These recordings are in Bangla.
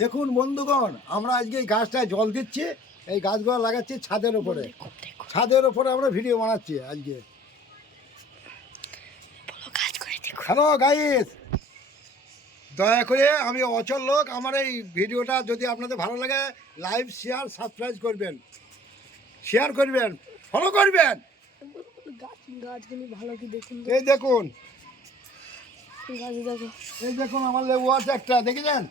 দেখুন বন্ধুগণ, আমরা আজকে এই গাছটায় জল দিচ্ছি, এই গাছগুলো লাগাচ্ছি ছাদের ওপরে। ছাদের ওপরে আমরা ভিডিও বানাচ্ছি আজকে। হ্যালো গাইস, দয়া করে আমি অচল লোক, আমার এই ভিডিওটা যদি আপনাদের ভালো লাগে লাইক শেয়ার সাবস্ক্রাইব করবেন, শেয়ার করবেন, ফলো করবেন। এই দেখুন, এই দেখুন আমার লেবু আছে একটা, দেখেছেন?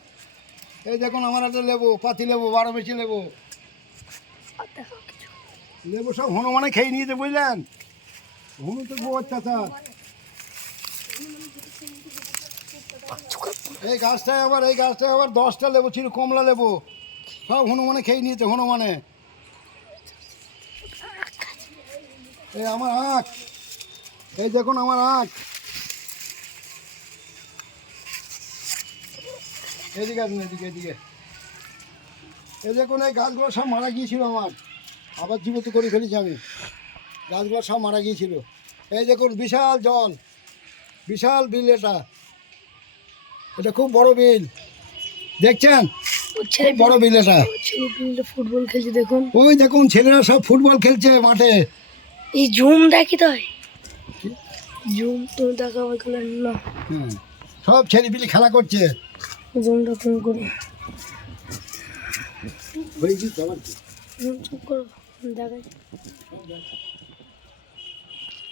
এই দেখুন আমার একটা লেবু, পাতি লেবু, 12 মিশি লেবু। লেবু সব হনুমানে খেয়ে নিয়েছে, বুঝলেন? হনু তো বউ অত্যাচার। এই গাছটায় আবার 10টা লেবু ছিল, কমলা লেবু, সব হনুমানে খেয়ে নিয়েছে, হনুমানে। এই আমার আখ, এই দেখুন আমার আখ, এদিকে আসুন, এদিকে। এই দেখুন এই গাছগুলো সব মারা গিয়েছিল আমার, আবার জীবিত করে ফেলেছি আমি। গাছগুলো সব মারা গিয়েছিল। এই দেখুন বিশাল জল, বিশাল বিল, এটা খুব বড় বিল, দেখছেন? বড় বিল এটা। ফুটবল খেলছে দেখুন, ওই দেখুন ছেলেরা সব ফুটবল খেলছে মাঠে। এই জুম দেখি তো, জুম তো দেখাবো না, সব ছেলেপিলি খেলা করছে। জুমটা ফোন করি, হয়ে গেছে, চুপ করো, দেখাই।